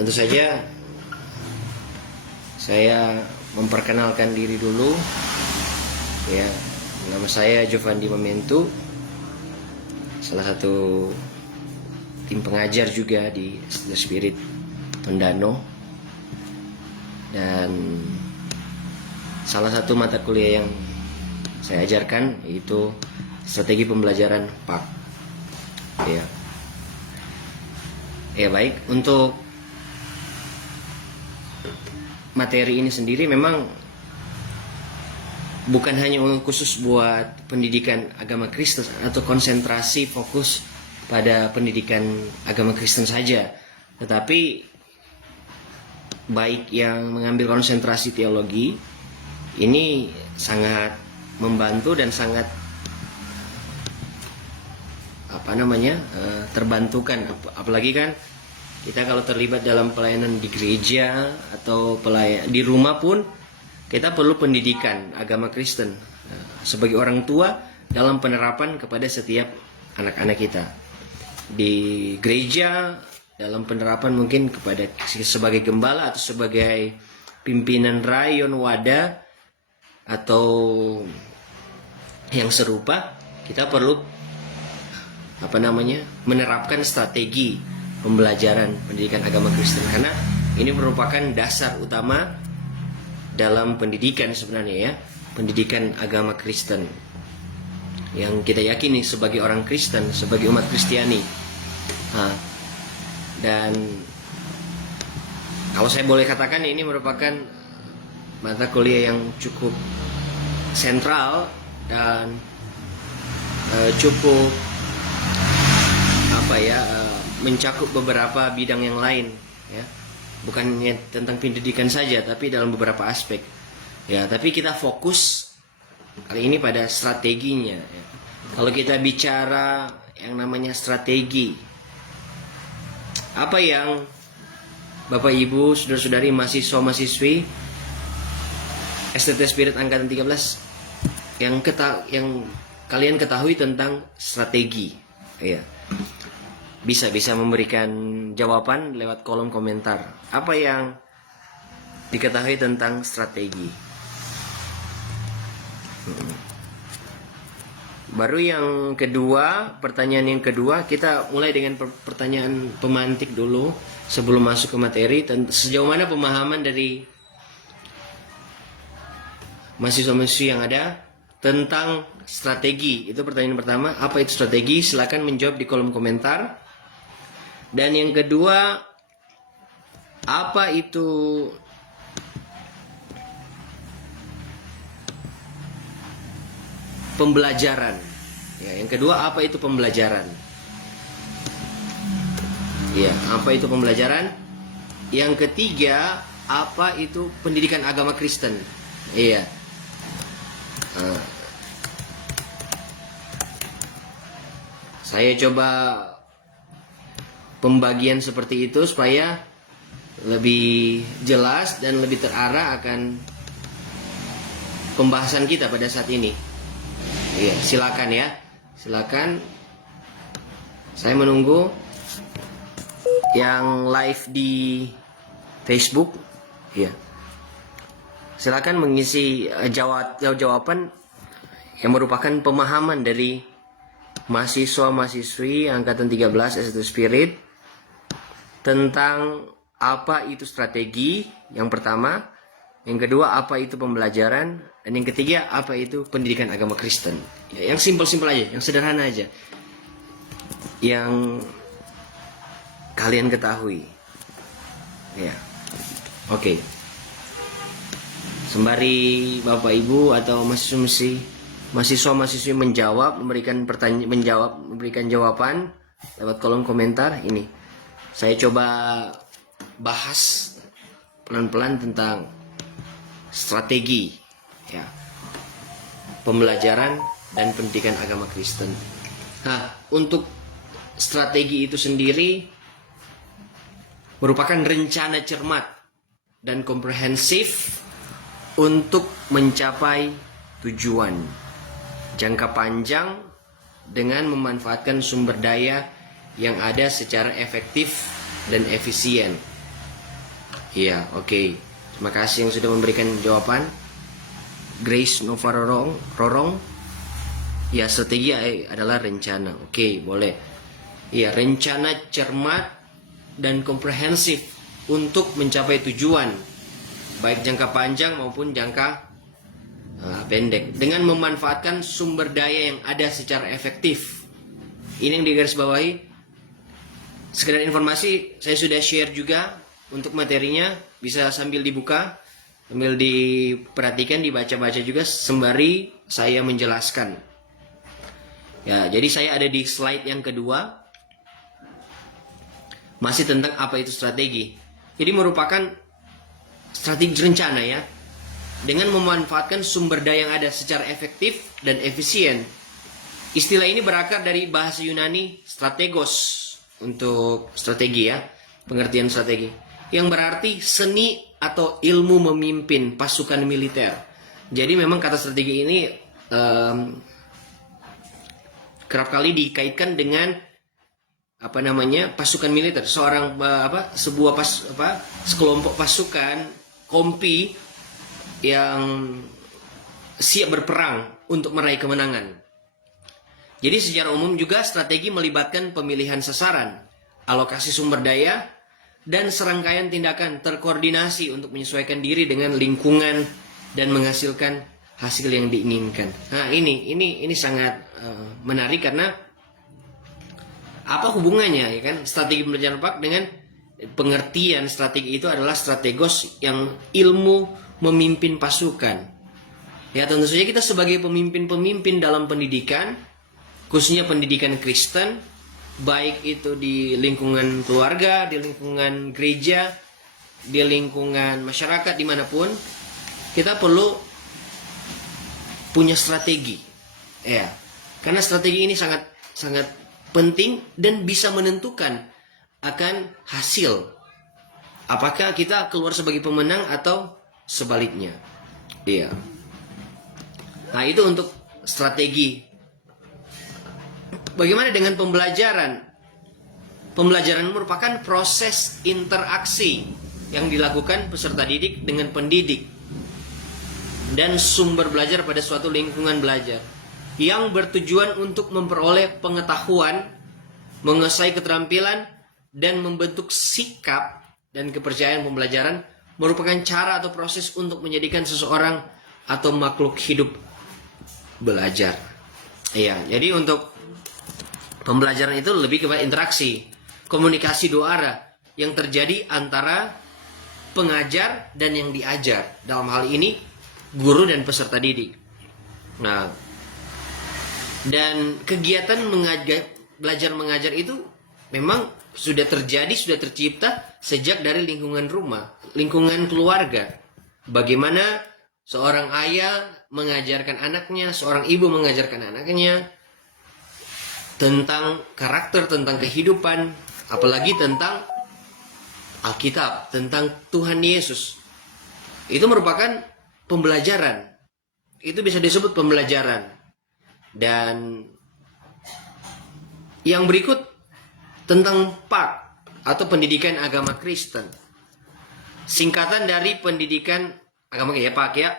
tentu saja saya memperkenalkan diri dulu. Ya, nama saya Giovanni Memento, salah satu tim pengajar juga di The Spirit Tondano, dan salah satu mata kuliah yang saya ajarkan yaitu strategi pembelajaran PAK. Ya baik, untuk materi ini sendiri memang bukan hanya khusus buat pendidikan agama Kristen atau konsentrasi fokus pada pendidikan agama Kristen saja, tetapi baik yang mengambil konsentrasi teologi ini sangat membantu dan sangat terbantukan, apalagi kan kita kalau terlibat dalam pelayanan di gereja atau di rumah pun kita perlu pendidikan agama Kristen sebagai orang tua dalam penerapan kepada setiap anak-anak kita. Di gereja dalam penerapan mungkin kepada sebagai gembala atau sebagai pimpinan rayon wadah atau yang serupa, kita perlu menerapkan strategi pembelajaran pendidikan agama Kristen, karena ini merupakan dasar utama dalam pendidikan sebenarnya, ya, pendidikan agama Kristen yang kita yakini sebagai orang Kristen, sebagai umat Kristiani. Dan kalau saya boleh katakan, ini merupakan mata kuliah yang cukup sentral dan cukup mencakup beberapa bidang yang lain, ya, bukannya tentang pendidikan saja, tapi dalam beberapa aspek, ya. Tapi kita fokus kali ini pada strateginya, ya. Kalau kita bicara yang namanya strategi, apa yang Bapak Ibu, saudara-saudari, mahasiswa-mahasiswi STT Spirit angkatan 13 yang kalian ketahui tentang strategi, ya. Bisa memberikan jawaban lewat kolom komentar. Apa yang diketahui tentang strategi? Baru yang kedua, pertanyaan yang kedua, kita mulai dengan pertanyaan pemantik dulu sebelum masuk ke materi. Sejauh mana pemahaman dari mahasiswa-mahasiswi yang ada tentang strategi? Itu pertanyaan pertama. Apa itu strategi? Silakan menjawab di kolom komentar. Dan yang kedua, apa itu pembelajaran? Ya, yang kedua, apa itu pembelajaran? Ya, apa itu pembelajaran? Yang ketiga, apa itu pendidikan agama Kristen? Iya. Saya coba pembagian seperti itu supaya lebih jelas dan lebih terarah akan pembahasan kita pada saat ini. Iya, silakan ya. Silakan. Saya menunggu yang live di Facebook. Iya. Silakan mengisi jawaban yang merupakan pemahaman dari mahasiswa-mahasiswi angkatan 13 STT Spirit tentang apa itu strategi, yang pertama, yang kedua apa itu pembelajaran, dan yang ketiga apa itu pendidikan agama Kristen. Ya, yang simpel-simpel aja, yang sederhana aja, yang kalian ketahui. Ya, oke. Sembari Bapak Ibu atau mahasiswa-mahasiswi memberikan jawaban lewat kolom komentar ini, saya coba bahas pelan-pelan tentang strategi, ya, pembelajaran dan pendidikan agama Kristen. Nah, untuk strategi itu sendiri merupakan rencana cermat dan komprehensif untuk mencapai tujuan jangka panjang dengan memanfaatkan sumber daya yang ada secara efektif dan efisien. Iya, oke. Terima kasih yang sudah memberikan jawaban. Grace Nova Rorong. Ya, strategi adalah rencana. Oke, boleh. Iya, rencana cermat dan komprehensif untuk mencapai tujuan, baik jangka panjang maupun jangka pendek, dengan memanfaatkan sumber daya yang ada secara efektif. Ini yang digarisbawahi. Sekedar informasi, saya sudah share juga untuk materinya, bisa sambil dibuka, sambil diperhatikan, dibaca-baca juga sembari saya menjelaskan. Ya, jadi saya ada di slide yang kedua, masih tentang apa itu strategi. Jadi merupakan strategi rencana ya, dengan memanfaatkan sumber daya yang ada secara efektif dan efisien. Istilah ini berakar dari bahasa Yunani strategos untuk strategi ya, pengertian strategi, yang berarti seni atau ilmu memimpin pasukan militer. Jadi memang kata strategi ini kerap kali dikaitkan dengan pasukan militer, sekelompok pasukan kompi yang siap berperang untuk meraih kemenangan. Jadi secara umum juga strategi melibatkan pemilihan sasaran, alokasi sumber daya, dan serangkaian tindakan terkoordinasi untuk menyesuaikan diri dengan lingkungan dan menghasilkan hasil yang diinginkan. Nah, ini sangat menarik karena apa hubungannya ya kan strategi pembelajaran pak dengan pengertian strategi itu adalah strategos yang ilmu memimpin pasukan. Ya, tentu saja kita sebagai pemimpin-pemimpin dalam pendidikan, khususnya pendidikan Kristen, baik itu di lingkungan keluarga, di lingkungan gereja, di lingkungan masyarakat, dimanapun, kita perlu punya strategi. Ya, karena strategi ini sangat penting dan bisa menentukan akan hasil. Apakah kita keluar sebagai pemenang atau sebaliknya. Iya. Nah, itu untuk strategi. Bagaimana dengan pembelajaran? Pembelajaran merupakan proses interaksi yang dilakukan peserta didik dengan pendidik dan sumber belajar pada suatu lingkungan belajar yang bertujuan untuk memperoleh pengetahuan, menguasai keterampilan, dan membentuk sikap dan kepercayaan. Pembelajaran merupakan cara atau proses untuk menjadikan seseorang atau makhluk hidup belajar. Iya, jadi untuk pembelajaran itu lebih kepada interaksi, komunikasi dua arah yang terjadi antara pengajar dan yang diajar. Dalam hal ini guru dan peserta didik. Nah, dan kegiatan belajar mengajar itu memang sudah terjadi, sudah tercipta sejak dari lingkungan rumah, lingkungan keluarga. Bagaimana seorang ayah mengajarkan anaknya, seorang ibu mengajarkan anaknya tentang karakter, tentang kehidupan, apalagi tentang Alkitab, tentang Tuhan Yesus. Itu merupakan pembelajaran. Itu bisa disebut pembelajaran. Dan yang berikut tentang PAK atau Pendidikan Agama Kristen. Singkatan dari Pendidikan Agama ya PAK ya.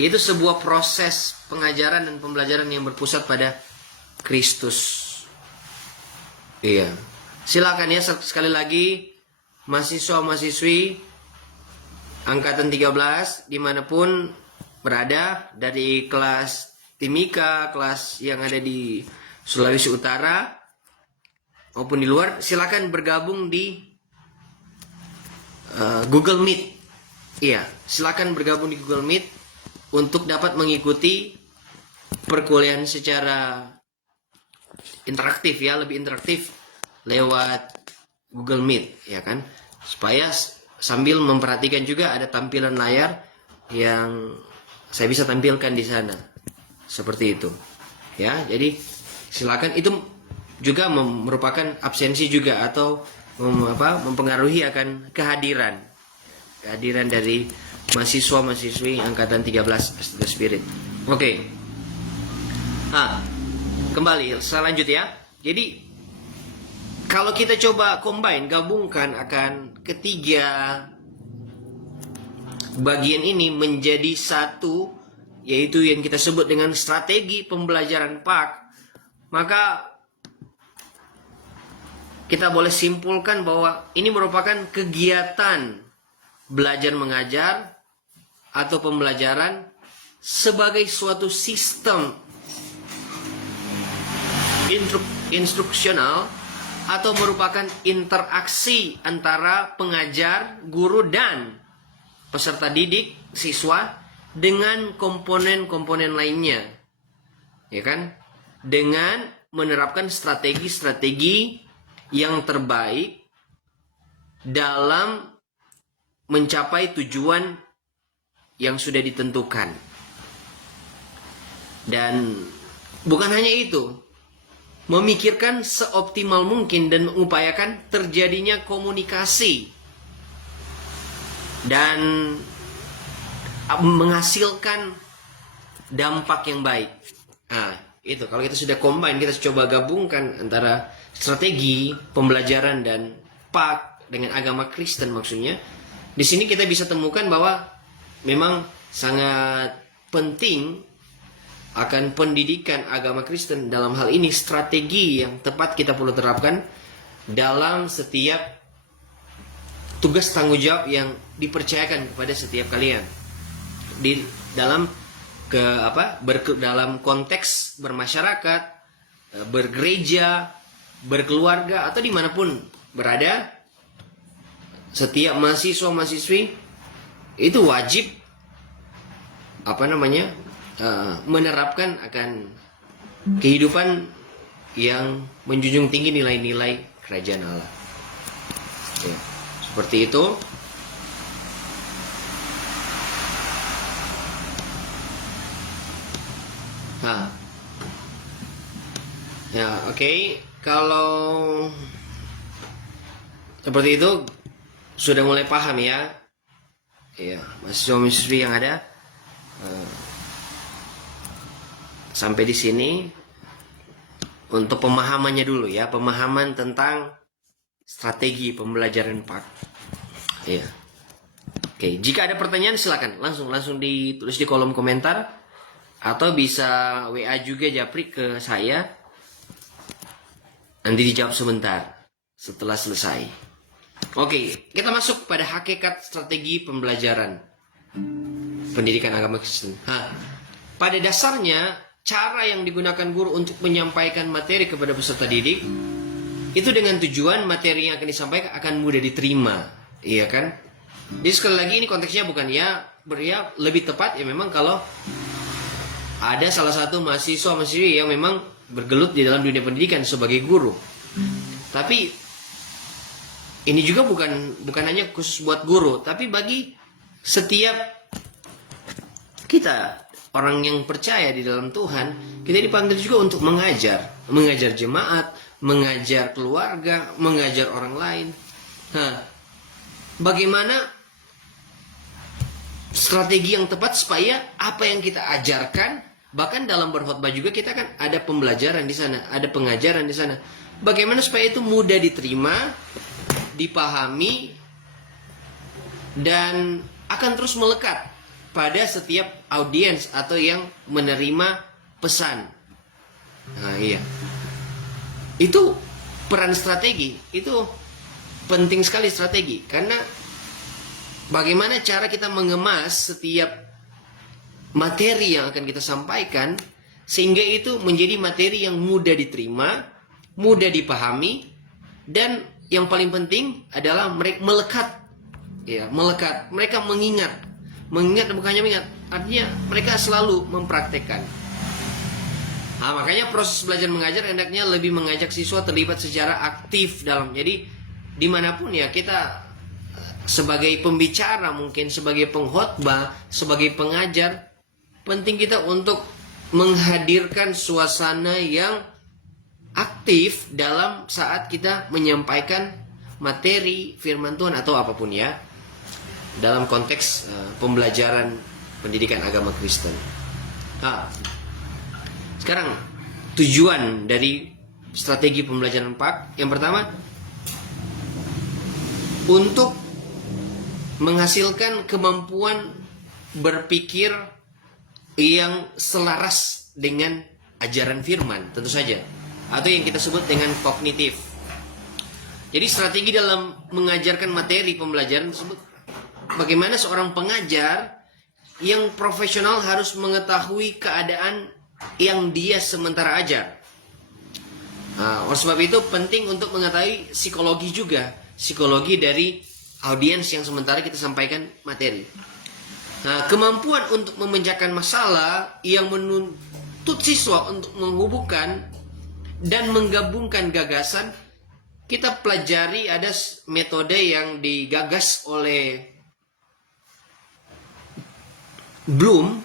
Yaitu sebuah proses pengajaran dan pembelajaran yang berpusat pada Kristus. Iya. Silakan ya sekali lagi mahasiswa-mahasiswi angkatan 13 dimanapun berada, dari kelas Timika, kelas yang ada di Sulawesi Utara maupun di luar, silakan bergabung di Google Meet. Iya, silakan bergabung di Google Meet untuk dapat mengikuti perkuliahan secara interaktif ya, lebih interaktif lewat Google Meet ya kan, supaya sambil memperhatikan juga ada tampilan layar yang saya bisa tampilkan di sana seperti itu ya. Jadi silakan, itu juga merupakan absensi juga atau mempengaruhi akan kehadiran dari mahasiswa-mahasiswi angkatan 13 The Spirit. Oke. Kembali selanjut ya. Jadi kalau kita coba combine, gabungkan akan ketiga bagian ini menjadi satu, yaitu yang kita sebut dengan strategi pembelajaran PAK, maka kita boleh simpulkan bahwa ini merupakan kegiatan belajar mengajar atau pembelajaran sebagai suatu sistem instruksional atau merupakan interaksi antara pengajar, guru, dan peserta didik, siswa dengan komponen-komponen lainnya. Ya kan? Dengan menerapkan strategi-strategi yang terbaik dalam mencapai tujuan yang sudah ditentukan. Dan bukan hanya itu, memikirkan seoptimal mungkin dan mengupayakan terjadinya komunikasi dan menghasilkan dampak yang baik. Nah, itu kalau kita sudah combine, kita coba gabungkan antara strategi pembelajaran dan PAK dengan agama Kristen maksudnya. Di sini kita bisa temukan bahwa memang sangat penting akan pendidikan agama Kristen. Dalam hal ini strategi yang tepat kita perlu terapkan dalam setiap tugas tanggung jawab yang dipercayakan kepada setiap kalian di dalam dalam konteks bermasyarakat, bergereja, berkeluarga, atau dimanapun berada. Setiap mahasiswa-mahasiswi itu wajib menerapkan akan kehidupan yang menjunjung tinggi nilai-nilai kerajaan Allah. Ya, seperti itu. Nah, ya oke. Kalau seperti itu sudah mulai paham ya, ya mahasiswa-mahasiswi yang ada. Sampai di sini untuk pemahamannya dulu ya, pemahaman tentang strategi pembelajaran PAK. Ya. Oke, jika ada pertanyaan silakan langsung ditulis di kolom komentar atau bisa WA juga Japri ke saya. Nanti dijawab sebentar setelah selesai. Oke, kita masuk pada hakikat strategi pembelajaran pendidikan agama Kristen. Pada dasarnya, cara yang digunakan guru untuk menyampaikan materi kepada peserta didik itu dengan tujuan materi yang akan disampaikan akan mudah diterima, iya kan? Jadi sekali lagi ini konteksnya bukan lebih tepat ya memang kalau ada salah satu mahasiswa-mahasiswi yang memang bergelut di dalam dunia pendidikan sebagai guru. Tapi ini juga bukan hanya khusus buat guru, tapi bagi setiap kita orang yang percaya di dalam Tuhan, kita dipanggil juga untuk mengajar jemaat, mengajar keluarga, mengajar orang lain. Bagaimana strategi yang tepat supaya apa yang kita ajarkan, bahkan dalam berkhotbah juga kita kan ada pembelajaran di sana, ada pengajaran di sana. Bagaimana supaya itu mudah diterima, dipahami, dan akan terus melekat pada setiap audiens atau yang menerima pesan. Nah, iya. Itu peran strategi. Itu penting sekali strategi. Karena bagaimana cara kita mengemas setiap materi yang akan kita sampaikan sehingga itu menjadi materi yang mudah diterima, mudah dipahami, dan yang paling penting adalah mereka melekat. Ya, melekat. Mereka mengingat bukannya mengingat, artinya mereka selalu mempraktekkan. Makanya proses belajar mengajar hendaknya lebih mengajak siswa terlibat secara aktif dalam. Jadi dimanapun ya kita sebagai pembicara, mungkin sebagai pengkhotbah, sebagai pengajar, penting kita untuk menghadirkan suasana yang aktif dalam saat kita menyampaikan materi firman Tuhan atau apapun ya, dalam konteks pembelajaran pendidikan agama Kristen. Sekarang tujuan dari strategi pembelajaran PAK. Yang pertama, untuk menghasilkan kemampuan berpikir yang selaras dengan ajaran firman, tentu saja, atau yang kita sebut dengan kognitif. Jadi strategi dalam mengajarkan materi pembelajaran tersebut, bagaimana seorang pengajar yang profesional harus mengetahui keadaan yang dia sementara ajar. Nah, oleh sebab itu penting untuk mengetahui psikologi juga, psikologi dari audiens yang sementara kita sampaikan materi. Nah, kemampuan untuk memecahkan masalah yang menuntut siswa untuk menghubungkan dan menggabungkan gagasan, kita pelajari ada metode yang digagas oleh Bloom,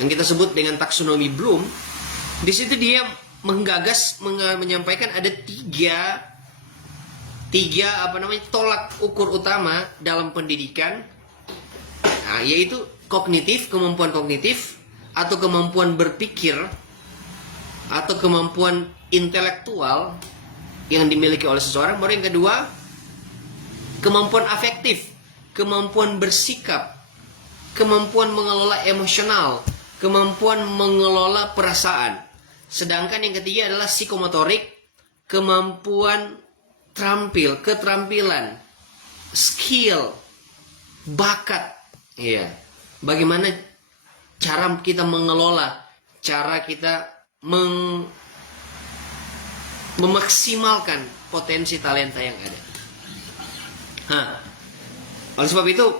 yang kita sebut dengan taksonomi Bloom. Di situ dia menyampaikan ada tiga tolak ukur utama dalam pendidikan, nah, yaitu kognitif, kemampuan kognitif, atau kemampuan berpikir, atau kemampuan intelektual yang dimiliki oleh seseorang. Baru yang kedua, kemampuan afektif, kemampuan bersikap, kemampuan mengelola emosional, kemampuan mengelola perasaan. Sedangkan yang ketiga adalah psikomotorik, kemampuan keterampilan, skill, bakat. Iya. Bagaimana cara kita mengelola, cara kita memaksimalkan potensi talenta yang ada. Oleh sebab itu,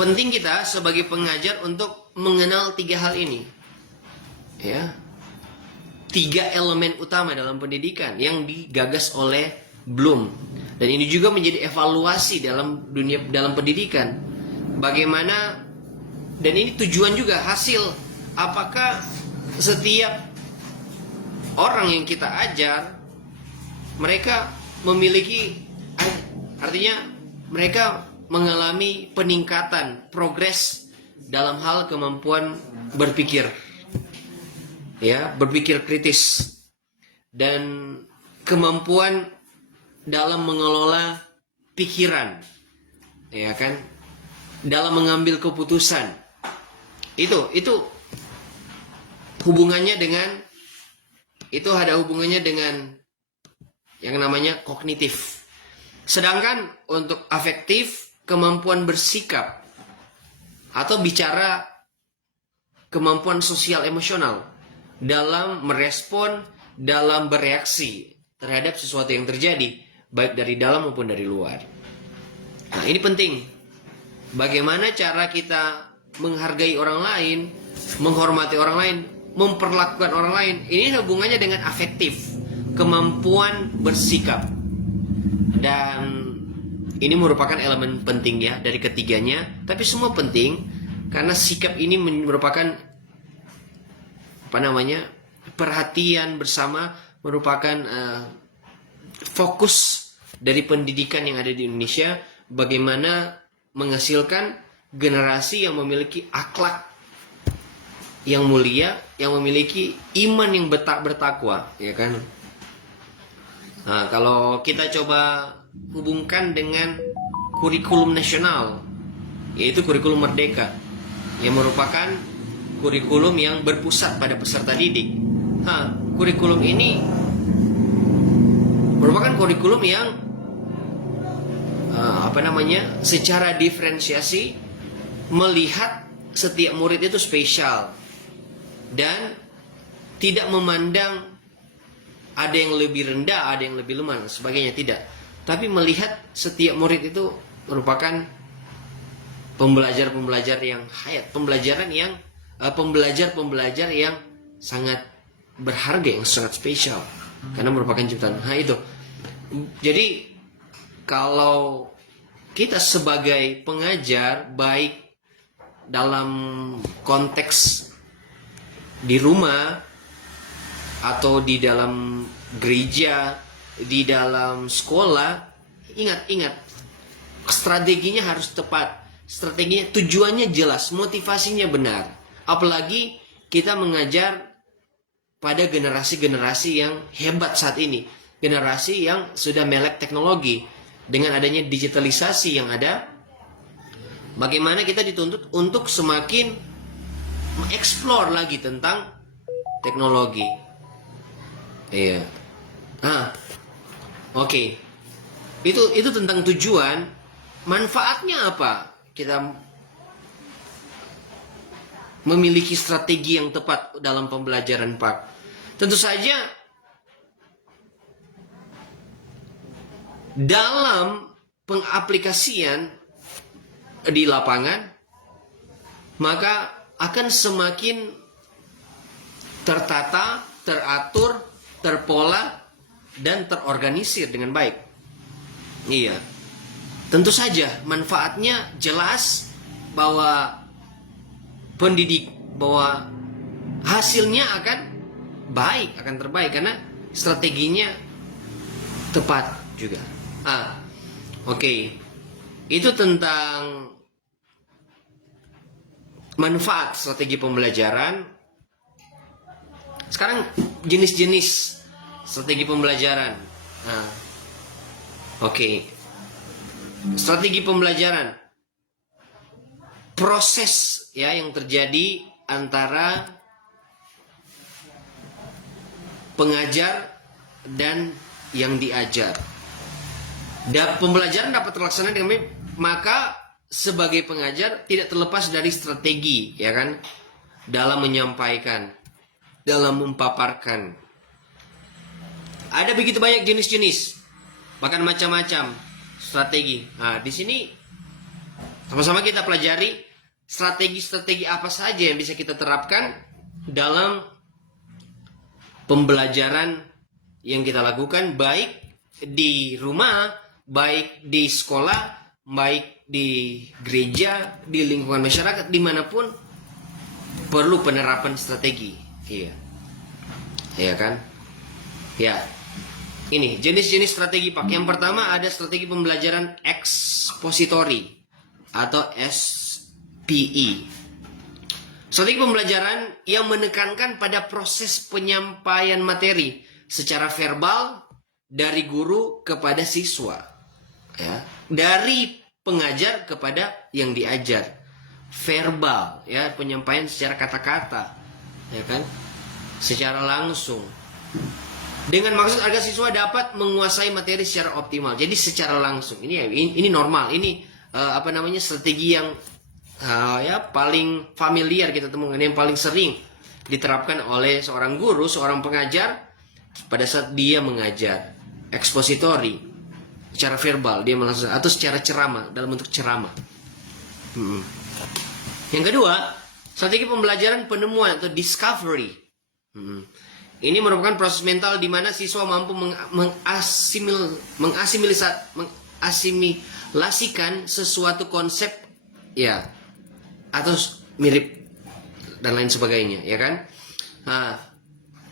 penting kita sebagai pengajar untuk mengenal tiga hal ini. Ya. 3 elemen utama dalam pendidikan yang digagas oleh Bloom. Dan ini juga menjadi evaluasi dalam pendidikan. Bagaimana, dan ini tujuan juga hasil, apakah setiap orang yang kita ajar mereka memiliki, artinya mereka mengalami peningkatan, progres dalam hal kemampuan berpikir, ya, berpikir kritis, dan kemampuan dalam mengelola pikiran, ya kan, dalam mengambil keputusan. Itu hubungannya dengan, itu ada hubungannya dengan yang namanya kognitif. Sedangkan untuk afektif, kemampuan bersikap, atau bicara kemampuan sosial emosional dalam merespon, dalam bereaksi terhadap sesuatu yang terjadi, baik dari dalam maupun dari luar. Nah, ini penting. Bagaimana cara kita menghargai orang lain, menghormati orang lain, memperlakukan orang lain. Ini hubungannya dengan afektif, kemampuan bersikap. Dan ini merupakan elemen penting ya dari ketiganya, tapi semua penting karena sikap ini merupakan perhatian bersama, merupakan fokus dari pendidikan yang ada di Indonesia, bagaimana menghasilkan generasi yang memiliki akhlak yang mulia, yang memiliki iman yang bertakwa, ya kan? Nah, kalau kita coba hubungkan dengan kurikulum nasional, yaitu kurikulum Merdeka, yang merupakan kurikulum yang berpusat pada peserta didik. Kurikulum ini merupakan kurikulum yang secara diferensiasi melihat setiap murid itu spesial dan tidak memandang ada yang lebih rendah, ada yang lebih lemah, sebagainya, tidak. Tapi melihat setiap murid itu merupakan pembelajar yang hayat, pembelajar yang sangat berharga, yang sangat spesial, karena merupakan ciptaan. Itu. Jadi kalau kita sebagai pengajar, baik dalam konteks di rumah atau di dalam gereja, di dalam sekolah, ingat strateginya harus tepat. Strateginya, tujuannya jelas, motivasinya benar. Apalagi kita mengajar pada generasi-generasi yang hebat saat ini, generasi yang sudah melek teknologi. Dengan adanya digitalisasi yang ada, bagaimana kita dituntut untuk semakin mengeksplor lagi tentang teknologi. Iya. Oke. Itu tentang tujuan. Manfaatnya apa? Kita memiliki strategi yang tepat dalam pembelajaran Pak. Tentu saja dalam pengaplikasian di lapangan, maka akan semakin tertata, teratur, terpola, dan terorganisir dengan baik. Iya. Tentu saja manfaatnya jelas bahwa bahwa hasilnya akan baik, akan terbaik karena strateginya tepat juga. Oke. Itu tentang manfaat strategi pembelajaran. Sekarang jenis-jenis strategi pembelajaran. Oke. Strategi pembelajaran. Proses ya yang terjadi antara pengajar dan yang diajar. Pembelajaran dapat terlaksana dengan baik, maka sebagai pengajar tidak terlepas dari strategi, ya kan, dalam menyampaikan, dalam memaparkan. Ada begitu banyak jenis-jenis, bahkan macam-macam strategi. Di sini sama-sama kita pelajari strategi-strategi apa saja yang bisa kita terapkan dalam pembelajaran yang kita lakukan, baik di rumah, baik di sekolah, baik di gereja, di lingkungan masyarakat, dimanapun perlu penerapan strategi. Iya kan? Ya. Ini jenis-jenis strategi Pak. Yang pertama ada strategi pembelajaran ekspositori atau SPE. Strategi pembelajaran yang menekankan pada proses penyampaian materi secara verbal dari guru kepada siswa, ya, dari pengajar kepada yang diajar. Verbal, ya, penyampaian secara kata-kata, ya kan, secara langsung, dengan maksud agar siswa dapat menguasai materi secara optimal. Jadi secara langsung. Ini normal. Ini strategi yang ya paling familiar kita temukan, yang paling sering diterapkan oleh seorang guru, seorang pengajar pada saat dia mengajar. Ekspositori, secara verbal dia melaksanakan, atau secara ceramah, dalam bentuk ceramah. Yang kedua, strategi pembelajaran penemuan atau discovery. Ini merupakan proses mental di mana siswa mampu mengasimilasikan sesuatu konsep, ya, atau mirip dan lain sebagainya, ya kan?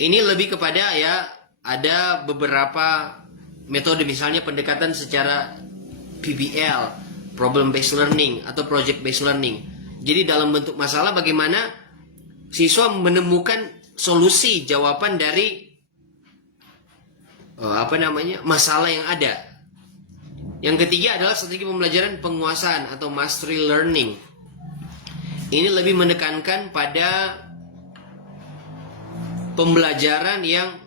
Ini lebih kepada, ya, ada beberapa metode, misalnya pendekatan secara PBL, problem based learning atau project based learning. Jadi dalam bentuk masalah, bagaimana siswa menemukan solusi jawaban dari masalah yang ada. Yang ketiga adalah strategi pembelajaran penguasaan atau mastery learning. Ini lebih menekankan pada pembelajaran yang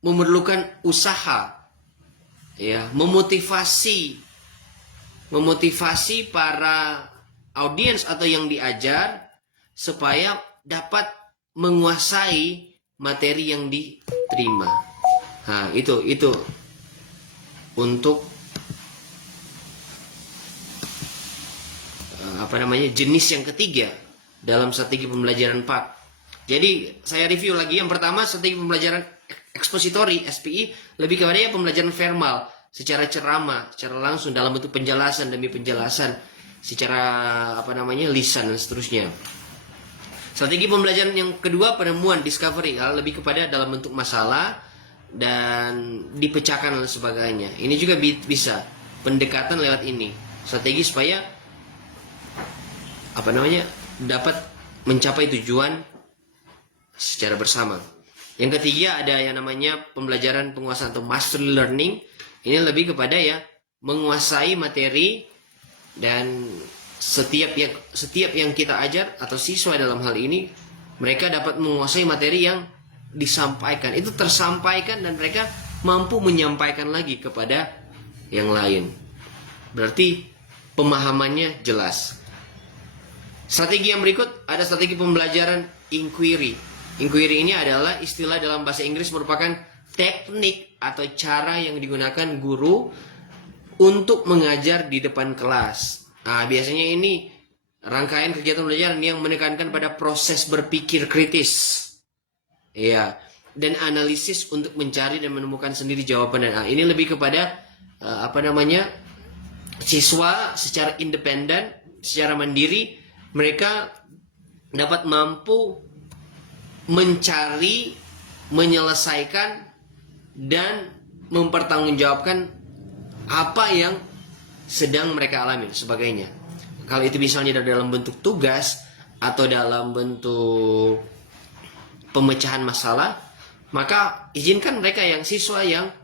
memerlukan usaha, ya, memotivasi para audiens atau yang diajar supaya dapat menguasai materi yang diterima. Itu untuk jenis yang ketiga dalam strategi pembelajaran Pak. Jadi saya review lagi. Yang pertama, strategi pembelajaran ekspositori SPE lebih kepada pembelajaran formal, secara ceramah, secara langsung, dalam bentuk penjelasan demi penjelasan, secara lisan dan seterusnya. Strategi pembelajaran yang kedua, penemuan, discovery, lebih kepada dalam bentuk masalah dan dipecahkan dan sebagainya. Ini juga bisa pendekatan lewat ini, strategi supaya dapat mencapai tujuan secara bersama. Yang ketiga ada yang namanya pembelajaran penguasaan atau mastery learning. Ini lebih kepada ya menguasai materi, dan setiap yang kita ajar atau siswa dalam hal ini, mereka dapat menguasai materi yang disampaikan. Itu tersampaikan dan mereka mampu menyampaikan lagi kepada yang lain. Berarti pemahamannya jelas. Strategi yang berikut ada strategi pembelajaran inquiry. Inquiry ini adalah istilah dalam bahasa Inggris, merupakan teknik atau cara yang digunakan guru untuk mengajar di depan kelas. Nah, biasanya ini rangkaian kegiatan pembelajaran yang menekankan pada proses berpikir kritis. Ya, dan analisis untuk mencari dan menemukan sendiri jawaban. Dan ini lebih kepada siswa secara independen, secara mandiri, mereka dapat mampu mencari, menyelesaikan, dan mempertanggungjawabkan apa yang sedang mereka alami sebagainya. Kalau itu misalnya dalam bentuk tugas atau dalam bentuk pemecahan masalah, maka izinkan mereka yang siswa yang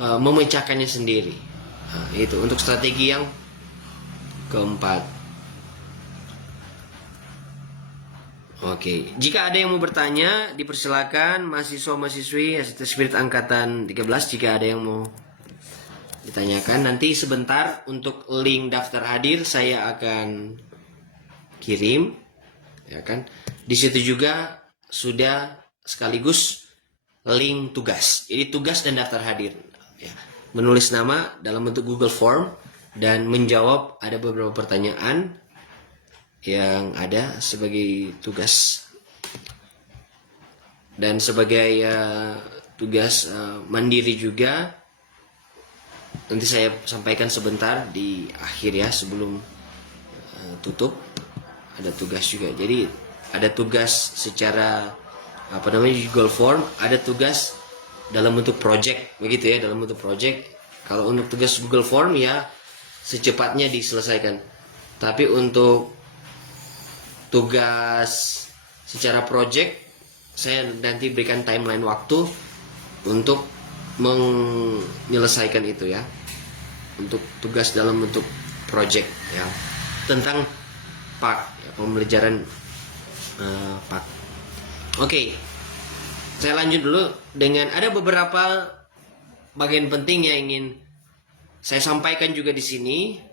memecahkannya sendiri. Nah, itu untuk strategi yang keempat. Oke, jika ada yang mau bertanya, dipersilakan mahasiswa-mahasiswi ST Spirit Angkatan 13, jika ada yang mau ditanyakan. Nanti sebentar untuk link daftar hadir saya akan kirim, ya kan. Di situ juga sudah sekaligus link tugas. Jadi tugas dan daftar hadir. Ya, menulis nama dalam bentuk Google Form dan menjawab ada beberapa pertanyaan yang ada sebagai tugas, dan sebagai tugas mandiri juga nanti saya sampaikan sebentar di akhir ya, sebelum tutup. Ada tugas juga, jadi ada tugas secara Google Form, ada tugas dalam bentuk project, begitu ya, dalam bentuk project. Kalau untuk tugas Google Form ya secepatnya diselesaikan, tapi untuk tugas secara project saya nanti berikan timeline waktu untuk menyelesaikan itu ya, untuk tugas dalam bentuk project ya, tentang PAK ya, pembelajaran PAK. Oke, saya lanjut dulu dengan ada beberapa bagian penting yang ingin saya sampaikan juga di sini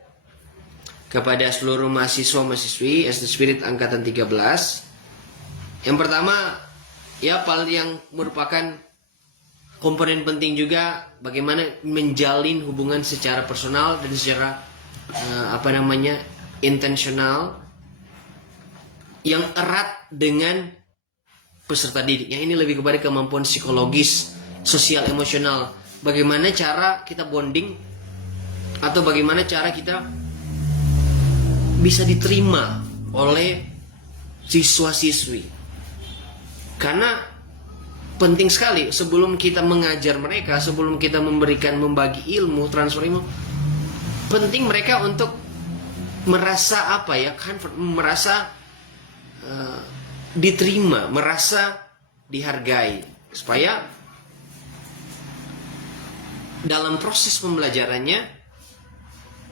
kepada seluruh mahasiswa-mahasiswi SD Spirit Angkatan 13. Yang pertama, ya paling yang merupakan komponen penting juga, bagaimana menjalin hubungan secara personal dan secara intensional yang erat dengan peserta didik. Yang ini lebih kepada kemampuan psikologis, sosial, emosional. Bagaimana cara kita bonding, atau bagaimana cara kita bisa diterima oleh siswa-siswi. Karena penting sekali sebelum kita mengajar mereka, sebelum kita membagi ilmu, transfer ilmu, penting mereka untuk merasa merasa diterima, merasa dihargai, supaya dalam proses pembelajarannya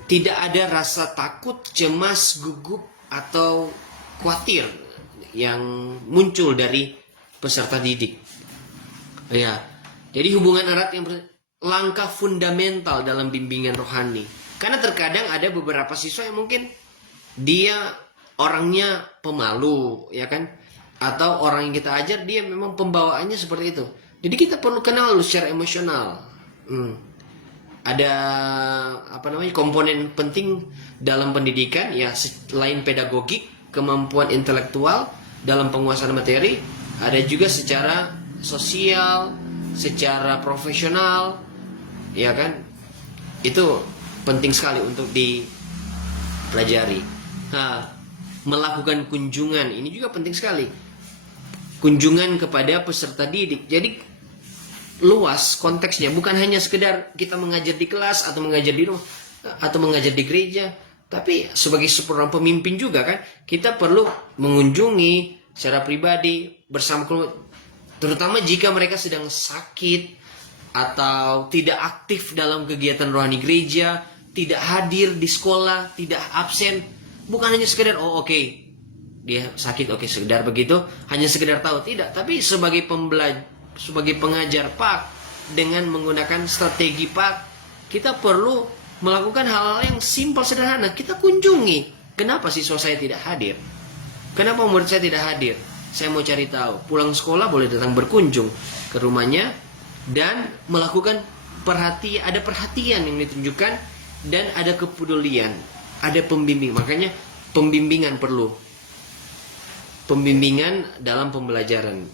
tidak ada rasa takut, cemas, gugup, atau khawatir yang muncul dari peserta didik. Ya, jadi hubungan erat yang langkah fundamental dalam bimbingan rohani. Karena terkadang ada beberapa siswa yang mungkin dia orangnya pemalu, ya kan? Atau orang yang kita ajar dia memang pembawaannya seperti itu. Jadi kita perlu kenal secara emosional. Ada komponen penting dalam pendidikan ya, selain pedagogik, kemampuan intelektual dalam penguasaan materi, ada juga secara sosial, secara profesional, ya kan? Itu penting sekali untuk dipelajari. Nah, melakukan kunjungan ini juga penting sekali. Kunjungan kepada peserta didik. Jadi luas konteksnya, bukan hanya sekedar kita mengajar di kelas atau mengajar di rumah atau mengajar di gereja, tapi sebagai seorang pemimpin juga kan kita perlu mengunjungi secara pribadi bersama keluarga, Terutama jika mereka sedang sakit atau tidak aktif dalam kegiatan rohani gereja, tidak hadir di sekolah, tidak absen. Bukan hanya sekedar dia sakit, sekedar begitu, hanya sekedar tahu, tidak. Tapi sebagai sebagai pengajar Pak, dengan menggunakan strategi Pak, kita perlu melakukan hal-hal yang simpel sederhana. Kita kunjungi. Kenapa siswa saya tidak hadir? Kenapa murid saya tidak hadir? Saya mau cari tahu. Pulang sekolah boleh datang berkunjung ke rumahnya dan melakukan ada perhatian yang ditunjukkan dan ada kepedulian, ada pembimbing. Makanya pembimbingan perlu. Pembimbingan dalam pembelajaran.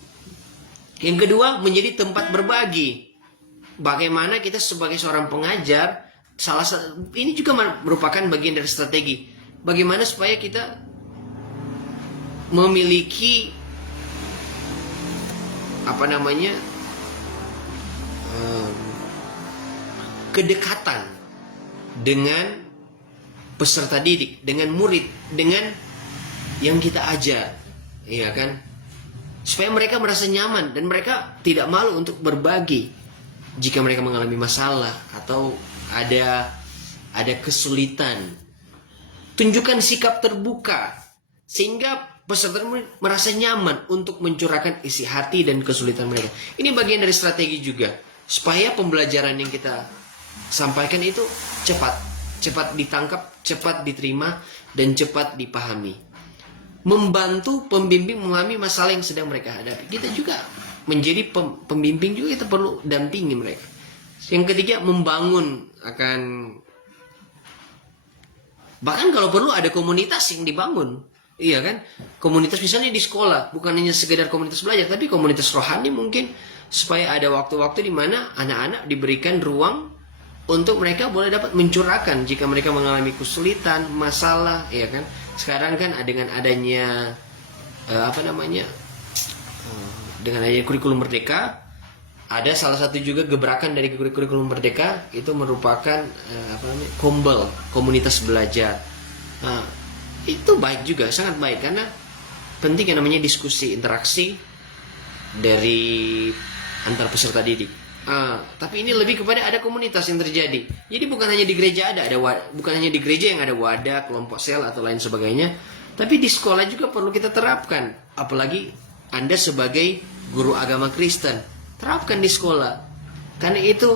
Yang kedua, menjadi tempat berbagi. Bagaimana kita sebagai seorang pengajar, ini juga merupakan bagian dari strategi. Bagaimana supaya kita memiliki kedekatan dengan peserta didik, dengan murid, dengan yang kita ajar, ya kan? Supaya mereka merasa nyaman dan mereka tidak malu untuk berbagi jika mereka mengalami masalah atau ada kesulitan. Tunjukkan sikap terbuka sehingga peserta merasa nyaman untuk mencurahkan isi hati dan kesulitan mereka. Ini bagian dari strategi juga supaya pembelajaran yang kita sampaikan itu cepat ditangkap, cepat diterima, dan cepat dipahami. Membantu pembimbing memahami masalah yang sedang mereka hadapi. Kita juga menjadi pembimbing juga, kita perlu dampingi mereka. Yang ketiga, membangun bahkan kalau perlu ada komunitas yang dibangun. Iya kan? Komunitas misalnya di sekolah, bukan hanya sekedar komunitas belajar, tapi komunitas rohani mungkin, supaya ada waktu-waktu di mana anak-anak diberikan ruang untuk mereka boleh dapat mencurahkan jika mereka mengalami kesulitan, masalah, ya kan? Sekarang kan dengan adanya dengan adanya kurikulum merdeka, ada salah satu juga gebrakan dari kurikulum merdeka itu merupakan kombel, komunitas belajar. Nah, itu baik juga, sangat baik, karena penting yang namanya diskusi, interaksi dari antar peserta didik. Tapi ini lebih kepada ada komunitas yang terjadi. Jadi bukan hanya di gereja bukan hanya di gereja yang ada wadah, kelompok sel atau lain sebagainya, tapi di sekolah juga perlu kita terapkan. Apalagi Anda sebagai guru agama Kristen, terapkan di sekolah. Karena itu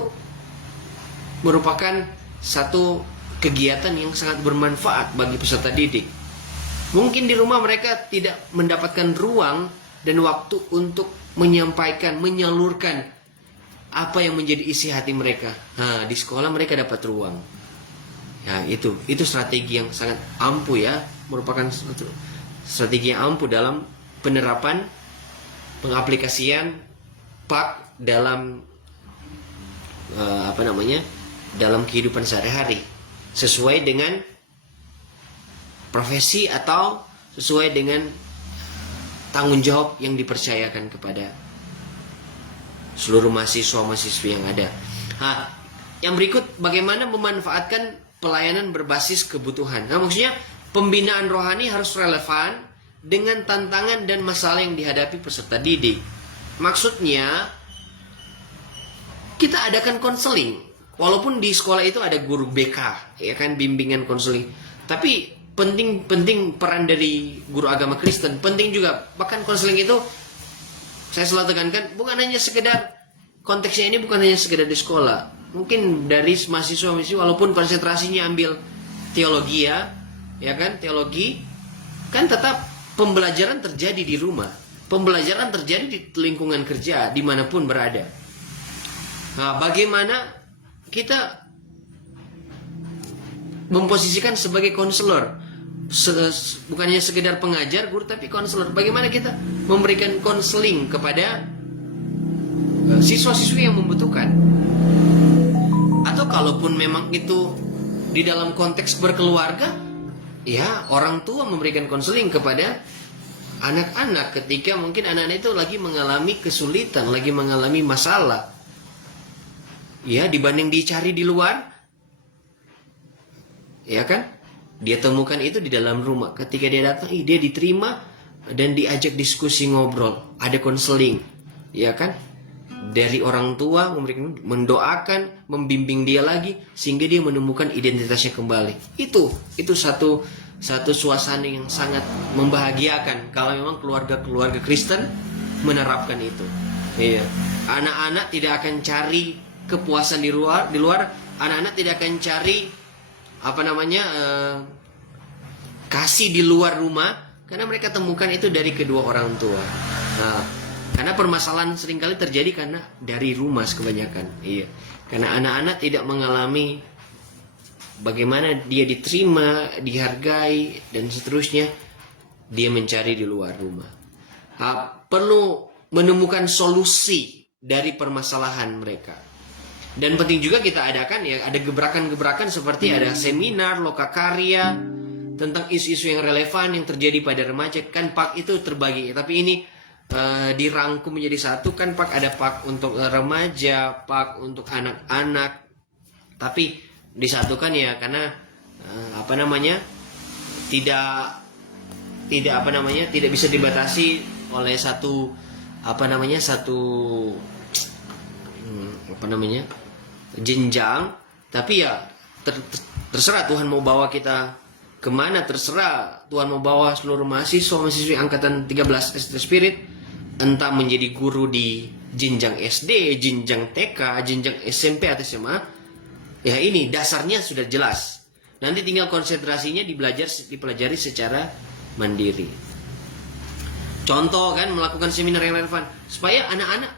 merupakan satu kegiatan yang sangat bermanfaat bagi peserta didik. Mungkin di rumah mereka tidak mendapatkan ruang dan waktu untuk menyampaikan, menyalurkan apa yang menjadi isi hati mereka. Nah, di sekolah mereka dapat ruang. Ya, itu strategi yang sangat ampuh ya, merupakan strategi yang ampuh dalam penerapan, pengaplikasian PAK dalam dalam kehidupan sehari-hari, sesuai dengan profesi atau sesuai dengan tanggung jawab yang dipercayakan kepada seluruh mahasiswa-mahasiswi yang ada. Yang berikut, bagaimana memanfaatkan pelayanan berbasis kebutuhan. Maksudnya pembinaan rohani harus relevan dengan tantangan dan masalah yang dihadapi peserta didik. Maksudnya kita adakan konseling. Walaupun di sekolah itu ada guru BK, ya kan, bimbingan konseling. Tapi penting peran dari guru agama Kristen, penting juga. Bahkan konseling itu saya selalu tekankan, bukan hanya sekedar, konteksnya ini bukan hanya sekedar di sekolah. Mungkin dari mahasiswa-mahasiswa, walaupun konsentrasinya ambil teologi ya kan, teologi, kan tetap pembelajaran terjadi di rumah. Pembelajaran terjadi di lingkungan kerja, dimanapun berada. Nah, bagaimana kita memposisikan sebagai konselor, bukan hanya sekedar pengajar, guru, tapi konselor. Bagaimana kita memberikan konseling kepada siswa-siswi yang membutuhkan. Atau kalaupun memang itu di dalam konteks berkeluarga, ya orang tua memberikan konseling kepada anak-anak ketika mungkin anak-anak itu lagi mengalami kesulitan, lagi mengalami masalah. Ya, dibanding dicari di luar, ya kan? Dia temukan itu di dalam rumah. Ketika dia datang, dia diterima dan diajak diskusi, ngobrol, ada konseling, ya kan? Dari orang tua mendoakan, membimbing dia lagi sehingga dia menemukan identitasnya kembali. Itu satu suasana yang sangat membahagiakan kalau memang keluarga Kristen menerapkan itu. Iya. Anak-anak tidak akan cari kepuasan di luar. Anak-anak tidak akan cari kasih di luar rumah, karena mereka temukan itu dari kedua orang tua. Nah, karena permasalahan seringkali terjadi karena dari rumah kebanyakan. Iya. Karena anak-anak tidak mengalami bagaimana dia diterima, dihargai, dan seterusnya, dia mencari di luar rumah. Perlu menemukan solusi dari permasalahan mereka. Dan penting juga kita adakan ya, ada gebrakan-gebrakan seperti ada seminar, lokakarya tentang isu-isu yang relevan yang terjadi pada remaja. Kan PAK itu terbagi, tapi ini dirangkum menjadi satu. Kan PAK ada PAK untuk remaja, PAK untuk anak-anak, tapi disatukan ya karena tidak bisa dibatasi oleh jenjang, tapi ya terserah Tuhan mau bawa kita kemana, terserah Tuhan mau bawa seluruh mahasiswi angkatan 13 SD Spirit entah menjadi guru di jenjang SD, jenjang TK, jenjang SMP atau SMA. Ya ini dasarnya sudah jelas. Nanti tinggal konsentrasinya dipelajari secara mandiri. Contoh kan, melakukan seminar yang relevan supaya anak-anak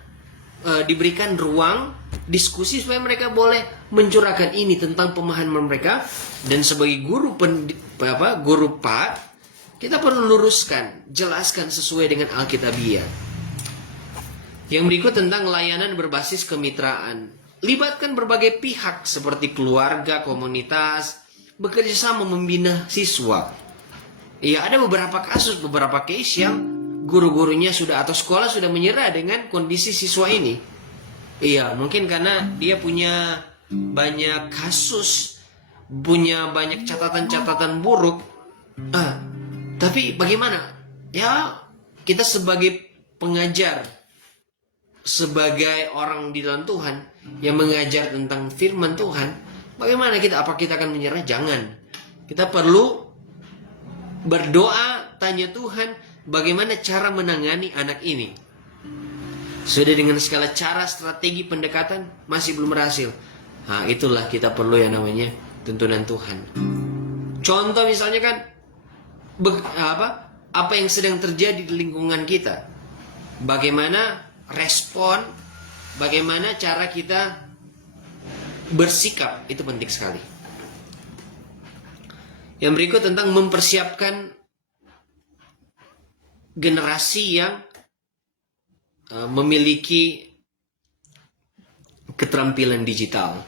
diberikan ruang diskusi supaya mereka boleh mencurahkan ini tentang pemahaman mereka. Dan sebagai guru PAK, kita perlu luruskan, jelaskan sesuai dengan Alkitabiah. Yang berikut tentang layanan berbasis kemitraan. Libatkan berbagai pihak seperti keluarga, komunitas, bekerja sama membina siswa. Ya, ada beberapa kasus, beberapa case yang guru-gurunya atau sekolah sudah menyerah dengan kondisi siswa ini. Iya, mungkin karena dia punya banyak kasus, punya banyak catatan-catatan buruk. Tapi bagaimana? Ya, kita sebagai pengajar, sebagai orang di dalam Tuhan yang mengajar tentang firman Tuhan, bagaimana apa kita akan menyerah? Jangan. Kita perlu berdoa, tanya Tuhan bagaimana cara menangani anak ini. Sudah dengan segala cara, strategi pendekatan masih belum berhasil. Nah, itulah kita perlu yang namanya tuntunan Tuhan. Contoh misalnya kan apa yang sedang terjadi di lingkungan kita. Bagaimana respon, bagaimana cara kita bersikap, itu penting sekali. Yang berikut tentang mempersiapkan generasi yang memiliki keterampilan digital.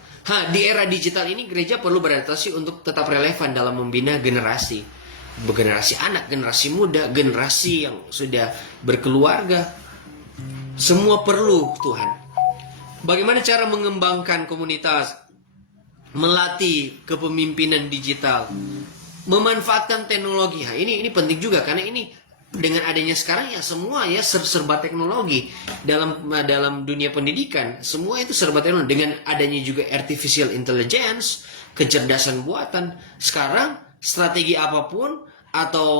Di era digital ini gereja perlu beradaptasi untuk tetap relevan dalam membina generasi anak, generasi muda, generasi yang sudah berkeluarga. Semua perlu Tuhan. Bagaimana cara mengembangkan komunitas, melatih kepemimpinan digital, memanfaatkan teknologi. Ini penting juga karena ini dengan adanya sekarang ya semua ya serba teknologi dalam dunia pendidikan, semua itu serba teknologi. Dengan adanya juga artificial intelligence, kecerdasan buatan, sekarang strategi apapun atau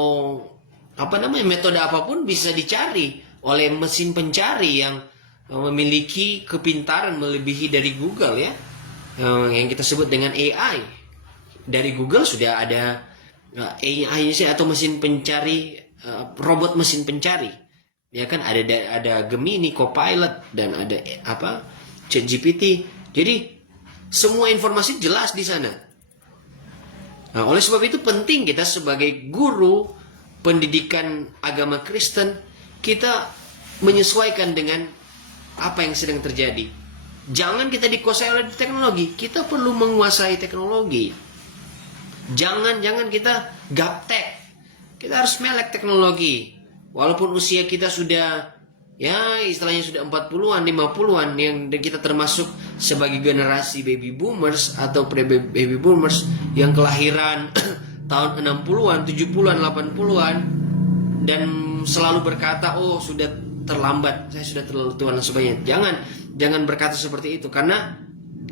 metode apapun bisa dicari oleh mesin pencari yang memiliki kepintaran melebihi dari Google ya, yang kita sebut dengan AI. Dari Google sudah ada AI atau mesin pencari, robot mesin pencari, ya kan, ada Gemini, Copilot, dan ada ChatGPT. Jadi semua informasi jelas di sana. Nah, oleh sebab itu penting kita sebagai guru pendidikan agama Kristen, kita menyesuaikan dengan apa yang sedang terjadi. Jangan kita dikuasai oleh teknologi, kita perlu menguasai teknologi. Jangan kita gaptek. Kita harus melek teknologi. Walaupun usia kita sudah ya istilahnya sudah 40-an, 50-an, yang kita termasuk sebagai generasi baby boomers atau pre-baby boomers yang kelahiran tahun 60-an, 70-an, 80-an dan selalu berkata, sudah terlambat, saya sudah terlalu tua dan sebagainya. Jangan berkata seperti itu, karena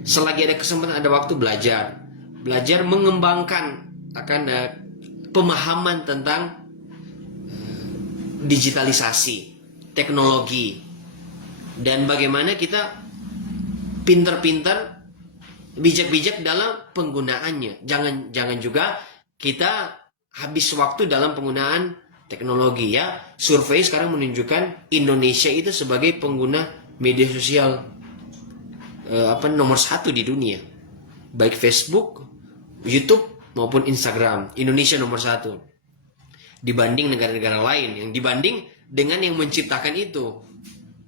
selagi ada kesempatan, ada waktu, belajar mengembangkan akan pemahaman tentang digitalisasi, teknologi, dan bagaimana kita pintar-pintar, bijak-bijak dalam penggunaannya. Jangan juga kita habis waktu dalam penggunaan teknologi, ya. Survei sekarang menunjukkan Indonesia itu sebagai pengguna media sosial nomor 1 di dunia, baik Facebook, YouTube maupun Instagram. Indonesia nomor 1 dibanding negara-negara lain, yang dibanding dengan yang menciptakan itu.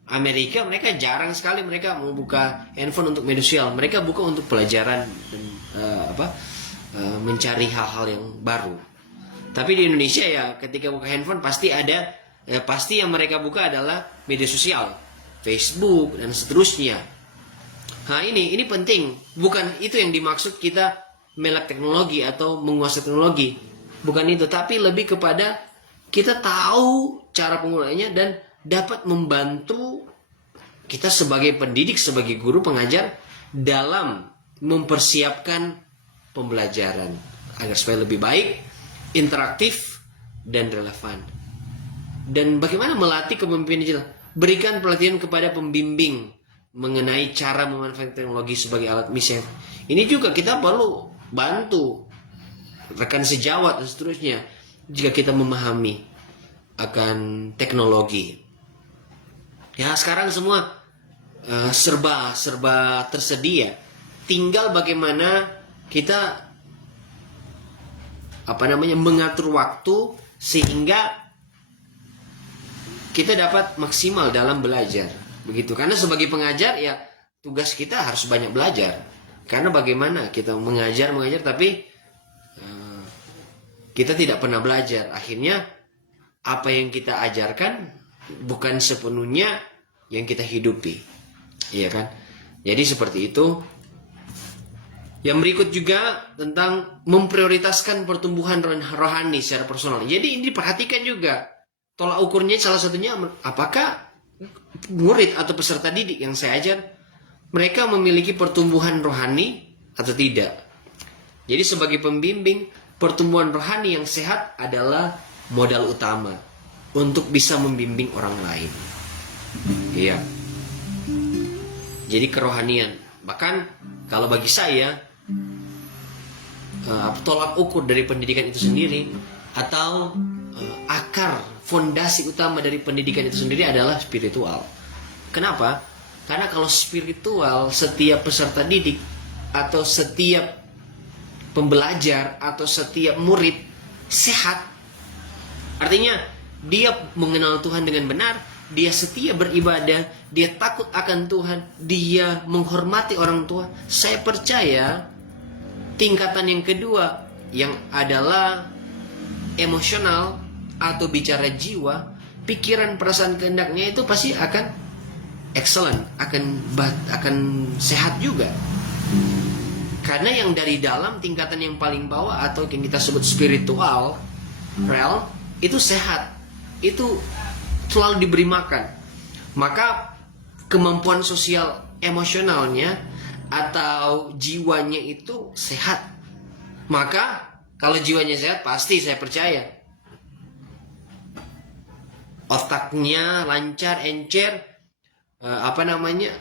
Amerika, mereka jarang sekali mereka mau buka handphone untuk media sosial. Mereka buka untuk pelajaran dan mencari hal-hal yang baru. Tapi di Indonesia, ya, ketika buka handphone pasti pasti yang mereka buka adalah media sosial, Facebook dan seterusnya. Nah, ini penting. Bukan itu yang dimaksud kita melek teknologi atau menguasai teknologi. Bukan itu, tapi lebih kepada kita tahu cara penggunaannya dan dapat membantu kita sebagai pendidik, sebagai guru pengajar dalam mempersiapkan pembelajaran agar supaya lebih baik, interaktif, dan relevan. Dan bagaimana melatih kepemimpinan digital? Berikan pelatihan kepada pembimbing mengenai cara memanfaatkan teknologi sebagai alat misi. Ini juga kita perlu bantu rekan sejawat dan seterusnya jika kita memahami akan teknologi. Ya, sekarang semua serba tersedia. Tinggal bagaimana kita mengatur waktu sehingga kita dapat maksimal dalam belajar. Begitu. Karena sebagai pengajar, ya, tugas kita harus banyak belajar. Karena bagaimana kita mengajar tapi kita tidak pernah belajar. Akhirnya apa yang kita ajarkan bukan sepenuhnya yang kita hidupi. Iya kan? Jadi seperti itu. Yang berikut juga tentang memprioritaskan pertumbuhan rohani secara personal. Jadi ini diperhatikan juga. Tolak ukurnya salah satunya, apakah murid atau peserta didik yang saya ajar, mereka memiliki pertumbuhan rohani atau tidak. Jadi sebagai pembimbing, pertumbuhan rohani yang sehat adalah modal utama untuk bisa membimbing orang lain. Iya. Jadi kerohanian. Bahkan kalau bagi saya, tolak ukur dari pendidikan itu sendiri atau akar fondasi utama dari pendidikan itu sendiri adalah spiritual. Kenapa? Karena kalau spiritual, setiap peserta didik atau setiap pembelajar atau setiap murid sehat, artinya dia mengenal Tuhan dengan benar, dia setia beribadah, dia takut akan Tuhan, dia menghormati orang tua. Saya percaya tingkatan yang kedua, yang adalah emosional atau bicara jiwa, pikiran, perasaan, kehendaknya itu pasti akan excellent, akan sehat juga. Karena yang dari dalam, tingkatan yang paling bawah atau yang kita sebut spiritual realm, itu sehat, itu selalu diberi makan. Maka kemampuan sosial emosionalnya atau jiwanya itu sehat. Maka kalau jiwanya sehat, pasti saya percaya otaknya lancar, encer,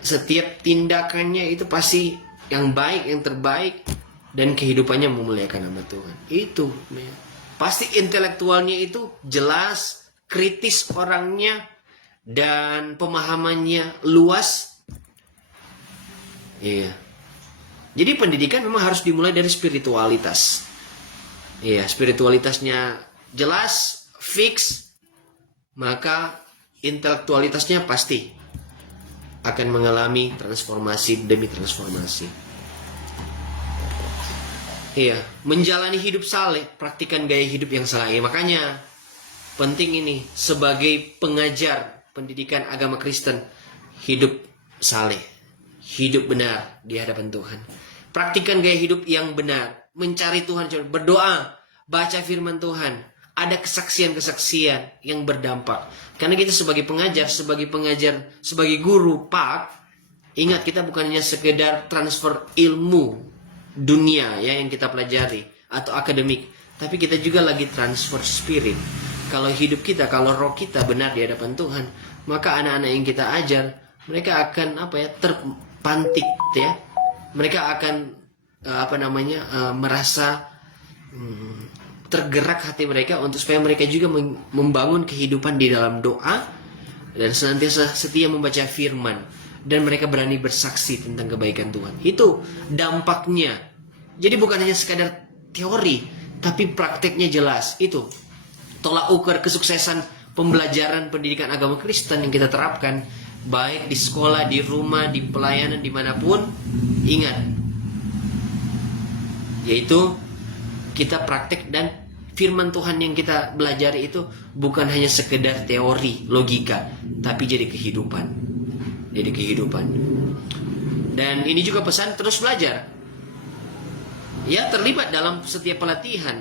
setiap tindakannya itu pasti yang baik, yang terbaik, dan kehidupannya memuliakan nama Tuhan. Itu pasti intelektualnya itu jelas, kritis orangnya, dan pemahamannya luas. Iya. Jadi pendidikan memang harus dimulai dari spiritualitas. Iya, spiritualitasnya jelas, fix, maka intelektualitasnya pasti akan mengalami transformasi demi transformasi. Iya, menjalani hidup saleh, praktikan gaya hidup yang saleh. Makanya penting ini sebagai pengajar pendidikan agama Kristen, hidup saleh, hidup benar di hadapan Tuhan. Praktikan gaya hidup yang benar, mencari Tuhan, berdoa, baca firman Tuhan, ada kesaksian-kesaksian yang berdampak. Karena kita sebagai pengajar, sebagai guru, Pak, ingat kita bukan hanya sekedar transfer ilmu dunia ya yang kita pelajari atau akademik, tapi kita juga lagi transfer spirit. Kalau hidup kita, kalau roh kita benar di hadapan Tuhan, maka anak-anak yang kita ajar, mereka akan terpantik ya. Mereka akan merasa tergerak hati mereka untuk supaya mereka juga membangun kehidupan di dalam doa dan senantiasa setia membaca firman, dan mereka berani bersaksi tentang kebaikan Tuhan. Itu dampaknya. Jadi bukan hanya sekadar teori, tapi prakteknya jelas. Itu tolak ukur kesuksesan pembelajaran pendidikan agama Kristen yang kita terapkan, baik di sekolah, di rumah, di pelayanan, dimanapun. Ingat, yaitu kita praktek dan firman Tuhan yang kita belajar itu bukan hanya sekedar teori, logika, tapi jadi kehidupan. Jadi kehidupan. Dan ini juga pesan terus belajar. Ya, terlibat dalam setiap pelatihan,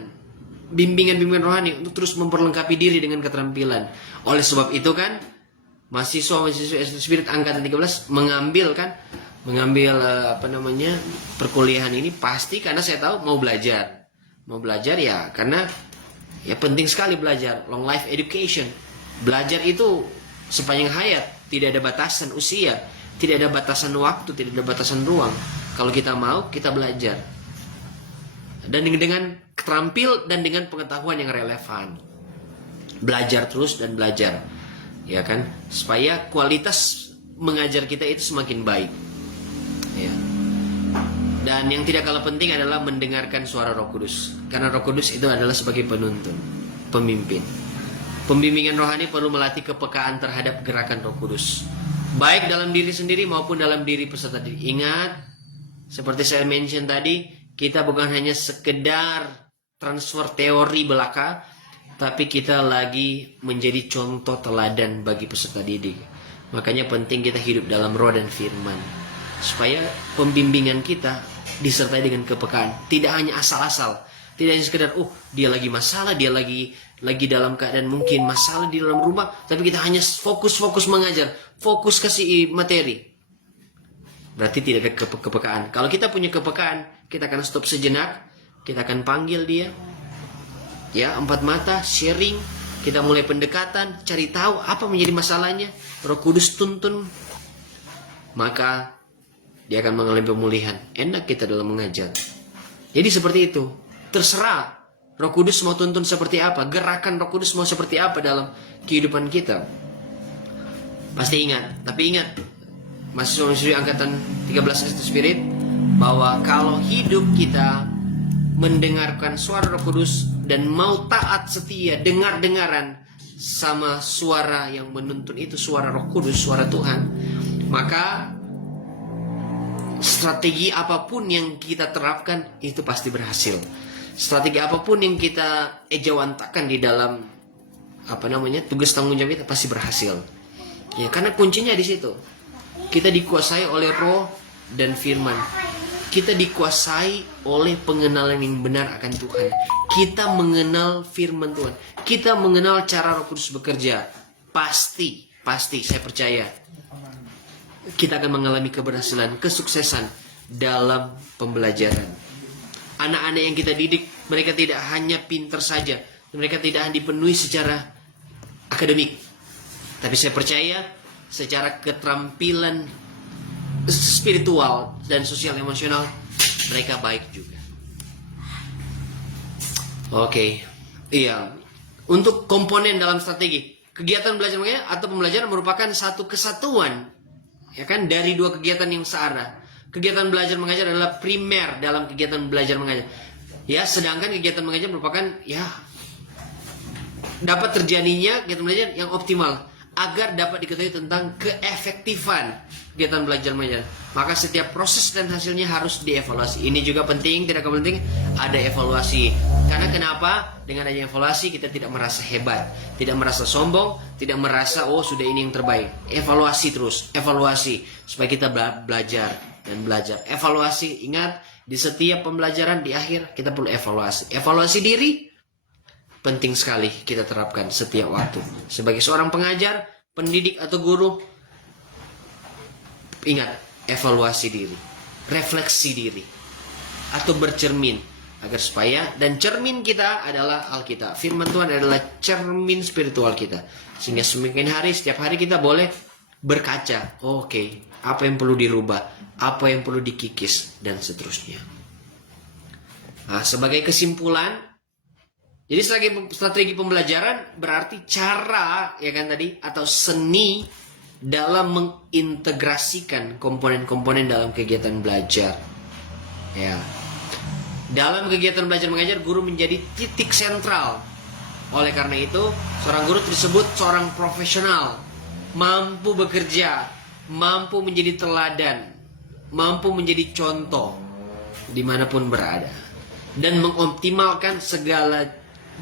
bimbingan-bimbingan rohani untuk terus memperlengkapi diri dengan keterampilan. Oleh sebab itu kan, mahasiswa Spirit angkatan 13 mengambil perkuliahan ini pasti karena saya tahu mau belajar ya, karena ya penting sekali belajar, long life education. Belajar itu sepanjang hayat, tidak ada batasan usia, tidak ada batasan waktu, tidak ada batasan ruang. Kalau kita mau, kita belajar, dan dengan terampil dan dengan pengetahuan yang relevan. Belajar terus dan belajar, ya kan, supaya kualitas mengajar kita itu semakin baik. Ya. Dan yang tidak kalah penting adalah mendengarkan suara Roh Kudus. Karena Roh Kudus itu adalah sebagai penuntun, pemimpin. Pembimbingan rohani perlu melatih kepekaan terhadap gerakan Roh Kudus, baik dalam diri sendiri maupun dalam diri peserta didik. Ingat, seperti saya mention tadi, kita bukan hanya sekedar transfer teori belaka, tapi kita lagi menjadi contoh teladan bagi peserta didik. Makanya penting kita hidup dalam roh dan firman, supaya pembimbingan kita disertai dengan kepekaan. Tidak hanya asal-asal, tidak hanya sekedar dia lagi masalah, dia lagi dalam keadaan mungkin masalah di dalam rumah, tapi kita hanya fokus mengajar, fokus kasih materi. Berarti tidak ada kepekaan. Kalau kita punya kepekaan, kita akan stop sejenak, kita akan panggil dia, ya, 4 mata, sharing, kita mulai pendekatan, cari tahu apa menjadi masalahnya. Roh Kudus tuntun, maka dia akan mengalami pemulihan. Enak kita dalam mengajar. Jadi seperti itu. Terserah Roh Kudus mau tuntun seperti apa, gerakan Roh Kudus mau seperti apa dalam kehidupan kita. Pasti ingat. Tapi ingat, mahasiswa-mahasiswi angkatan 13 Spirit, bahwa kalau hidup kita mendengarkan suara Roh Kudus dan mau taat setia, dengar-dengaran sama suara yang menuntun itu, suara Roh Kudus, suara Tuhan, maka strategi apapun yang kita terapkan itu pasti berhasil. Strategi apapun yang kita ejawantakan di dalam tugas tanggung jawab kita pasti berhasil. Ya, karena kuncinya di situ. Kita dikuasai oleh roh dan firman. Kita dikuasai oleh pengenalan yang benar akan Tuhan. Kita mengenal firman Tuhan. Kita mengenal cara Roh Kudus bekerja. Pasti saya percaya kita akan mengalami keberhasilan, kesuksesan dalam pembelajaran. Anak-anak yang kita didik, mereka tidak hanya pintar saja, mereka tidak hanya dipenuhi secara akademik, tapi saya percaya secara keterampilan spiritual dan sosial emosional mereka baik juga. Oke. Iya. Untuk komponen dalam strategi, kegiatan belajar mengajar atau pembelajaran merupakan satu kesatuan, ya kan, dari 2 kegiatan yang searah. Kegiatan belajar mengajar adalah primer dalam kegiatan belajar mengajar. Ya, sedangkan kegiatan mengajar merupakan dapat terjadinya kegiatan belajar yang optimal agar dapat diketahui tentang keefektifan kegiatan belajar mengajar. Maka setiap proses dan hasilnya harus dievaluasi. Ini juga penting, tidak kalah penting ada evaluasi. Karena kenapa? Dengan adanya evaluasi kita tidak merasa hebat, tidak merasa sombong, tidak merasa sudah ini yang terbaik. Evaluasi terus, evaluasi supaya kita belajar dan belajar. Evaluasi, ingat, di setiap pembelajaran di akhir kita perlu evaluasi. Evaluasi diri, penting sekali kita terapkan setiap waktu. Sebagai seorang pengajar, pendidik atau guru, ingat, evaluasi diri, refleksi diri, atau bercermin, agar supaya, dan cermin kita adalah Alkitab. Firman Tuhan adalah cermin spiritual kita. Sehingga semakin hari, setiap hari kita boleh berkaca. Oke, apa yang perlu dirubah, apa yang perlu dikikis, dan seterusnya. Nah, sebagai kesimpulan, jadi strategi pembelajaran berarti cara, ya kan tadi, atau seni dalam mengintegrasikan komponen-komponen dalam kegiatan belajar. Ya. Dalam kegiatan belajar mengajar, guru menjadi titik sentral. Oleh karena itu, seorang guru disebut seorang profesional, mampu bekerja, mampu menjadi teladan, mampu menjadi contoh dimanapun berada, dan mengoptimalkan segala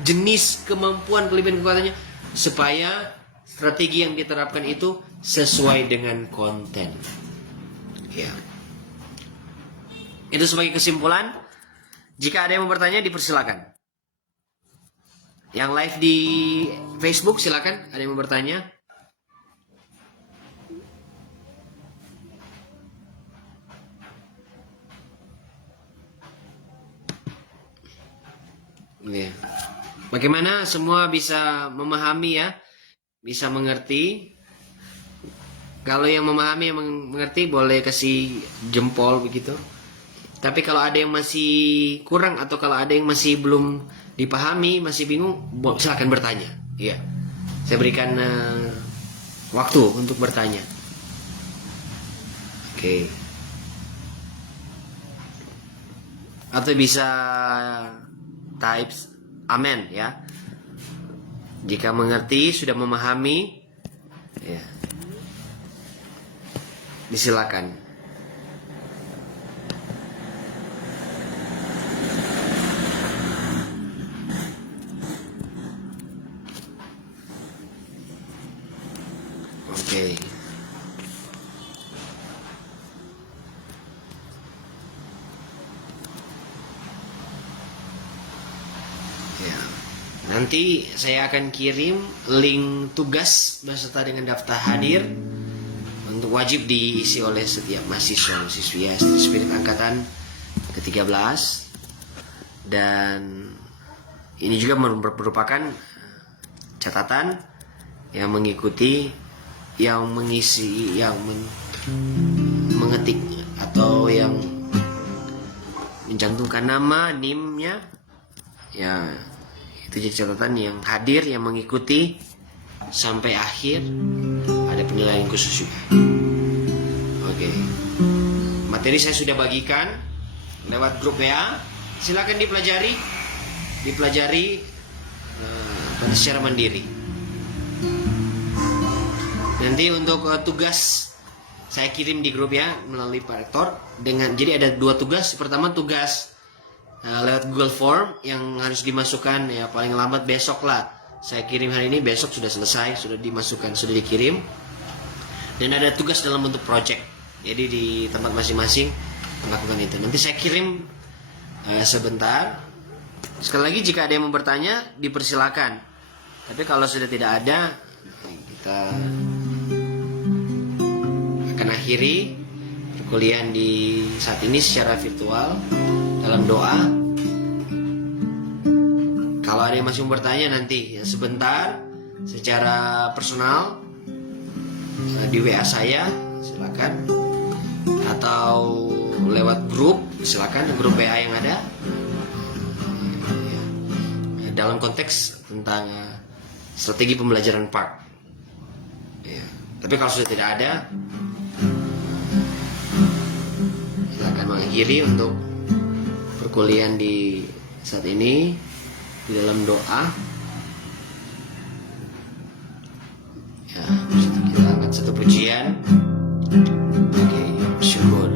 jenis kemampuan, kelebihan, kekuatannya, supaya strategi yang diterapkan itu sesuai dengan konten. Ya. Itu sebagai kesimpulan. Jika ada yang mau bertanya, dipersilakan. Yang live di Facebook, silakan. Ada yang mau bertanya? Ya. Bagaimana semua bisa memahami ya? Bisa mengerti? Kalau yang memahami, yang mengerti, boleh kasih jempol begitu. Tapi kalau ada yang masih kurang, atau kalau ada yang masih belum dipahami, masih bingung, silakan bertanya. Ya, saya berikan waktu untuk bertanya. Oke. Atau bisa type amen ya. Jika mengerti, sudah memahami, ya, disilakan. Oke. Ya. Nanti saya akan kirim link tugas beserta dengan daftar hadir untuk wajib diisi oleh setiap mahasiswa-mahasiswi ya, Spirit Angkatan ke-13. Dan ini juga merupakan catatan yang mengikuti, yang mengisi, yang mengetik atau yang mencantumkan nama NIM-nya ya. Itu jadi catatan yang hadir, yang mengikuti sampai akhir, ada penilaian khusus juga. Oke. Materi saya sudah bagikan lewat grup WA. Silakan dipelajari pada secara mandiri. Nanti untuk tugas saya kirim di grup ya melalui Pak Rektor. Jadi ada 2 tugas. Pertama tugas lewat Google Form yang harus dimasukkan ya paling lambat besok lah. Saya kirim hari ini, besok sudah selesai, sudah dimasukkan, sudah dikirim. Dan ada tugas dalam bentuk project. Jadi di tempat masing-masing melakukan itu. Nanti saya kirim sebentar. Sekali lagi jika ada yang mau bertanya dipersilakan. Tapi kalau sudah tidak ada, kita akan akhiri perkuliahan di saat ini secara virtual dalam doa. Kalau ada yang masih mau bertanya nanti ya sebentar secara personal di WA saya silakan, atau lewat grup silakan, grup WA yang ada ya, dalam konteks tentang strategi pembelajaran PARK ya. Tapi kalau sudah tidak ada, silakan mengakhiri untuk perkuliahan di saat ini di dalam doa ya. Kita angkat satu pujian. Oke, syukur.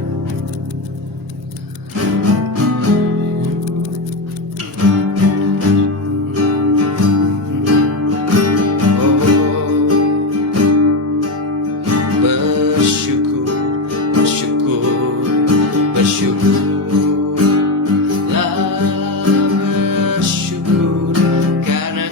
Bersyukurlah, bersyukur karena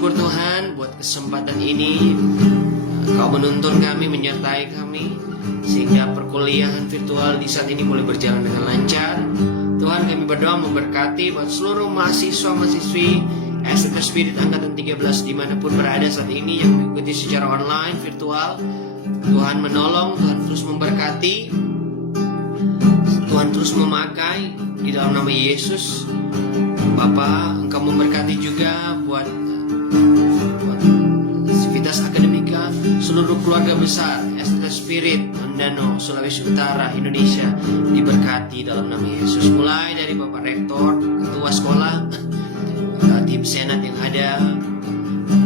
bersyukur Tuhan buat kesempatan ini. Kau menuntun kami, menyertai kami, sehingga perkuliahan virtual di saat ini boleh berjalan dengan lancar. Tuhan, kami berdoa memberkati buat seluruh mahasiswa-mahasiswi STT Spirit Angkatan 13 dimanapun berada saat ini yang mengikuti secara online, virtual. Tuhan menolong, Tuhan terus memberkati, Tuhan terus memakai di dalam nama Yesus. Bapa, Engkau memberkati juga buat Civitas Akademika, seluruh keluarga besar STT Spirit Mandano, Sulawesi Utara, Indonesia, diberkati dalam nama Yesus. Mulai dari Bapak Rektor, Ketua Sekolah, tim Senat yang ada,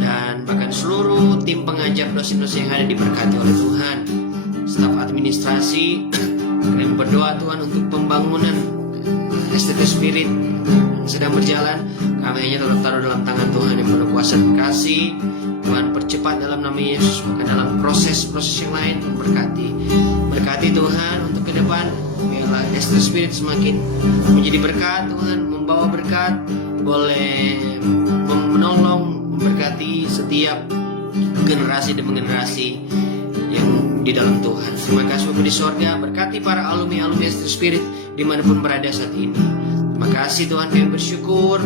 dan bahkan seluruh tim pengajar, dosen-dosen yang ada diberkati oleh Tuhan. Staf administrasi, kami berdoa Tuhan untuk pembangunan STT Spirit yang sedang berjalan. Kami hanya taruh dalam tangan Tuhan yang penuh kuasa dan kasih. Tuhan percepat dalam nama Yesus, maka dalam proses-proses yang lain Tuhan berkati Tuhan untuk ke depan. Biarlah STT Spirit semakin menjadi berkat Tuhan, membawa berkat, boleh menolong, memberkati setiap generasi demi generasi yang di dalam Tuhan. Terima kasih Bapa di sorga, berkati para alumni STT Spirit dimanapun berada saat ini. Terima kasih Tuhan, kami bersyukur,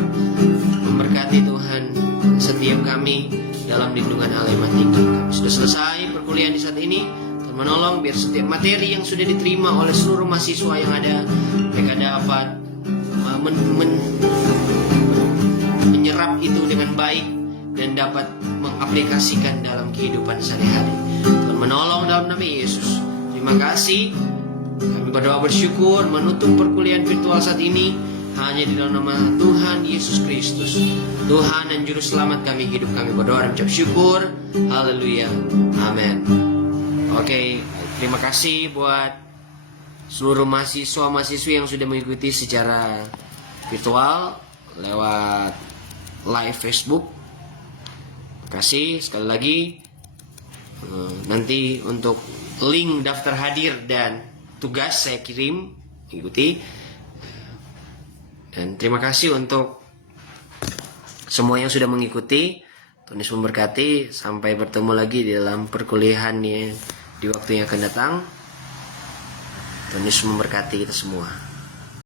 memberkati Tuhan setiap kami dalam lindungan Allah yang Maha Tinggi. Kami sudah selesai perkuliahan di saat ini. Tuhan menolong biar setiap materi yang sudah diterima oleh seluruh mahasiswa yang ada, mereka dapat menyerap itu dengan baik dan dapat mengaplikasikan dalam kehidupan sehari-hari. Tuhan menolong dalam nama Yesus. Terima kasih. Kami berdoa bersyukur menutup perkuliahan virtual saat ini hanya di dalam nama Tuhan Yesus Kristus, Tuhan dan Juru Selamat kami, hidup kami berdoa dan ucap syukur. Haleluya. Amin. Oke, terima kasih buat seluruh mahasiswa-mahasiswi yang sudah mengikuti secara virtual lewat live Facebook. Terima kasih sekali lagi. Nanti untuk link daftar hadir dan tugas saya kirim, ikuti. Dan terima kasih untuk semua yang sudah mengikuti. Tuhan Yesus memberkati. Sampai bertemu lagi di dalam perkuliahan di waktu yang akan datang. Tuhan Yesus memberkati kita semua.